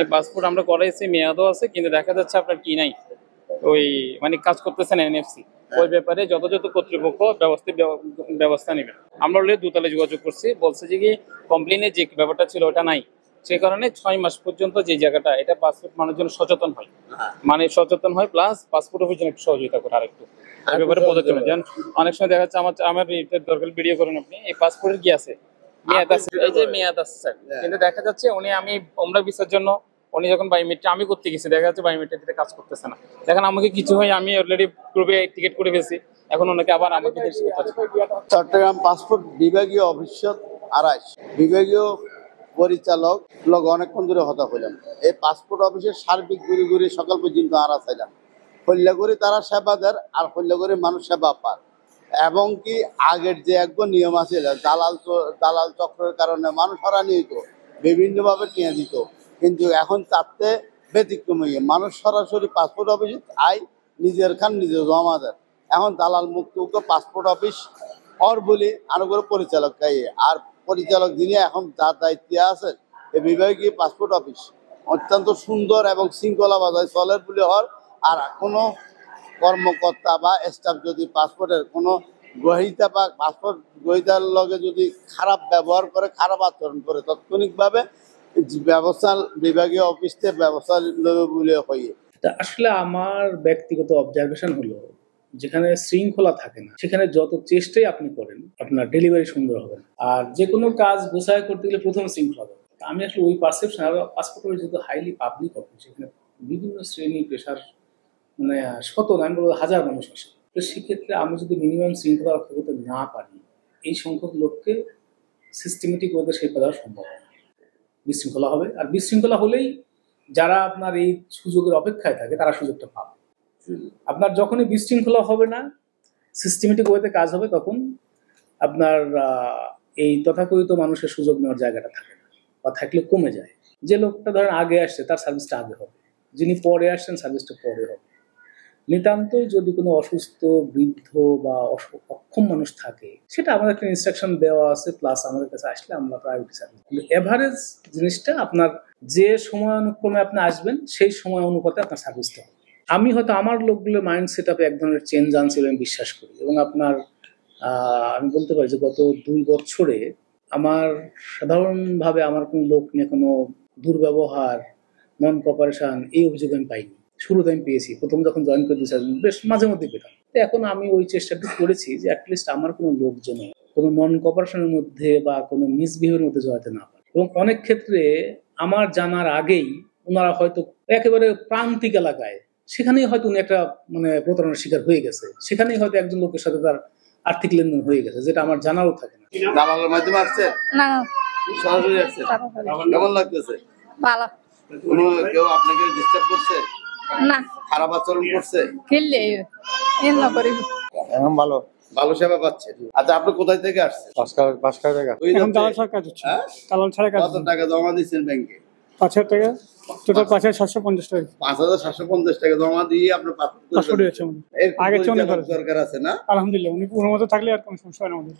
মানে পাসপোর্ট আমরা করাইছি, মেয়াদও আছে, কিন্তু দেখা যাচ্ছে আপনার কি নাই, ওই মানে কাজ করতেছে না এনএফসি। ওই ব্যাপারে যথাযথ কর্তৃপক্ষ ব্যবস্থা নেবে। আমরা অলরেডি দোতলে যোগাযোগ করছি, বলছে যে কি কমপ্লেনের যে ব্যাপারটা ছিল ওটা নাই। সেই কারণে 6 মাস পর্যন্ত যে জায়গাটা, এটা পাসপোর্ট মানুষজন সচেতন হয়, মানে সচেতন হয়, প্লাস পাসপোর্ট অফিস একটু সহযোগিতা করে আরেকটু এই ব্যাপারে প্রযোজ্য না। যেমন অনেক সময় দেখা যাচ্ছে আমার দরকার ভিডিও করেন আপনি, এই পাসপোর্টের কি আছে, মেয়াদ আছে, এই যে মেয়াদ আছে স্যার, কিন্তু দেখা যাচ্ছে আমি ওমরা ভিসার জন্য উনি যখন বায়োমেট্রিক আমি করতে গেছি, দেখা যাচ্ছে বায়োমেট্রিক কাজ করতেছে না। দেখেন আমাকে কিছু হয়, আমি অলরেডি গ্রুপে টিকিট করে ফেলছি, এখন ওনাকে আবার আমাকে চট্টগ্রাম পাসপোর্ট বিভাগীয় অফিসার আড়াইশ বিভাগীয় পরিচালক লোক অনেকক্ষণ ধরে হতা হইলাম। এই পাসপোর্ট অফিসের সার্বিক ঘুরি ঘুরি সকাল পর্যন্ত আড়া চাইলাম, হল্লা করে তারা সেবা দেয় আর হল্লা করে মানুষ সেবা পায়। এবং কি আগের যে একবার নিয়ম আছে, দালাল চক্রের কারণে মানুষ হরানি হইতো, বিভিন্নভাবে টিয়া দিত, কিন্তু এখন তাতে ব্যতিক্রম হয়ে মানুষ সরাসরি পাসপোর্ট অফিসে আয়, নিজের খান নিজে জমা দেয়। এখন দালাল মুক্ত পাসপোর্ট অফিস আর বলি আরো করে পরিচালক আর পরিচালক যিনি এখন যার দায়িত্বে আছেন এই বিভাগীয় পাসপোর্ট অফিস অত্যন্ত সুন্দর এবং শৃঙ্খলা বজায় চলের বলে হওয়ার। আর কোনো কর্মকর্তা বা স্টাফ যদি পাসপোর্টের কোনো গ্রহীতা বা পাসপোর্ট গ্রহীতার লগে যদি খারাপ ব্যবহার করে, খারাপ আচরণ করে, তাৎক্ষণিকভাবে ব্যবস্থা বিভাগীয় অফিস থেকে ব্যবস্থা নেবে বলে হয়ে। আসলে আমার ব্যক্তিগত অবজারভেশন হলো, যেখানে শৃঙ্খলা থাকে না সেখানে যত চেষ্টাই আপনি করেন আপনার ডেলিভারি সুন্দর হবে না। আর যে কোনো কাজ গোছায় করতে গেলে প্রথম শৃঙ্খলা হবে। আমি আসলে ওই পারসেপশন, আর পাসপোর্ট যেহেতু হাইলি পাবলিক অফিস, সেখানে বিভিন্ন শ্রেণী পেশার মানে শত আমি বলবো হাজার মানুষ আসে। তো সেক্ষেত্রে আমি যদি মিনিমাম শৃঙ্খলা রক্ষা করতে না পারি, এই সংখ্যক লোককে সিস্টেমেটিক ওয়েতে শেপে দেওয়া সম্ভব হয় না, বিশৃঙ্খলা হবে। আর বিশৃঙ্খলা হলেই যারা আপনার এই সুযোগের অপেক্ষায় থাকে তারা সুযোগটা পাবে। আপনার যখনই বিশৃঙ্খলা হবে না, সিস্টেমেটিক ওয়েতে কাজ হবে, তখন আপনার এই তথাকথিত মানুষের সুযোগ নেওয়ার জায়গাটা থাকে না, বা থাকলে কমে যায়। যে লোকটা ধরেন আগে আসছে তার সার্ভিসটা আগে হবে, যিনি পরে আসছেন সার্ভিসটা পরে হবে। নিতান্তই যদি কোনো অসুস্থ, বৃদ্ধ বা অক্ষম মানুষ থাকে, সেটা আমাদের একটা ইনস্ট্রাকশন দেওয়া আছে, প্লাস আমাদের কাছে আসলে আমরা প্রায়োরিটি সার্ভিস। কিন্তু এভারেজ জিনিসটা আপনার যে সময় অনুক্রমে আপনি আসবেন সেই সময় অনুপাতে আপনার সার্ভিসটা হবে। আমি হয়তো আমার লোকগুলোর মাইন্ড সেট আপে এক ধরনের চেঞ্জ আনছি আমি বিশ্বাস করি। এবং আপনার আমি বলতে পারি যে গত 2 বছরে আমার সাধারণভাবে আমার কোনো লোক নিয়ে কোনো দুর্ব্যবহার, নন কোঅপারেশন, এই অভিযোগ আমি পাইনি। শুরুতে আমি পেয়েছি, প্রথম যখন জয়েন করে দিয়েছি বেশ মাঝে মধ্যে পেতাম। তো এখন আমি ওই চেষ্টাটা করেছি যে অ্যাটলিস্ট আমার কোনো লোকজন কোনো নন কোঅপারেশনের মধ্যে বা কোনো মিসবিহেভিয়ারের মধ্যে জড়াতে না পারে। এবং অনেক ক্ষেত্রে আমার জানার আগেই ওনারা হয়তো একেবারে প্রান্তিক এলাকায়, সেখানেই হয়তো উনি একটা মানে প্রতারণার শিকার হয়ে গেছে, সেখানেই হয়তো একজন লোকের সাথে তার আর্থিক লেনদেন হয়ে গেছে, যেটা আমার জানারও থাকে না। দালালের মাধ্যমে আসছে না, সরাসরি আসছে। কেমন লাগতেছে? ভালো। কোনো কেউ আপনাকে ডিস্টার্ব করছে না, খারাপ আচরণ করছে? খেললে এমন করি এখন ভালো ভালো সেবা পাচ্ছেন। আচ্ছা, আপনি কোথায় থেকে আসছেন? বাসকার টাকা এখন দালাল ছাড়া কাজ হচ্ছে, দালাল ছাড়া কাজ। কত টাকা জমা দিচ্ছেন ব্যাংকে? 5,000 টাকা, টোটাল 5,750 টাকা। 5,750 টাকা জমা দিয়ে আপনার পাসপোর্ট হয়েছে। আগে চেয়ে অনেক দরকার আছে না? আলহামদুলিল্লাহ, উনি পুরো মতো থাকলে আর কোনো সমস্যা হয় না আমাদের।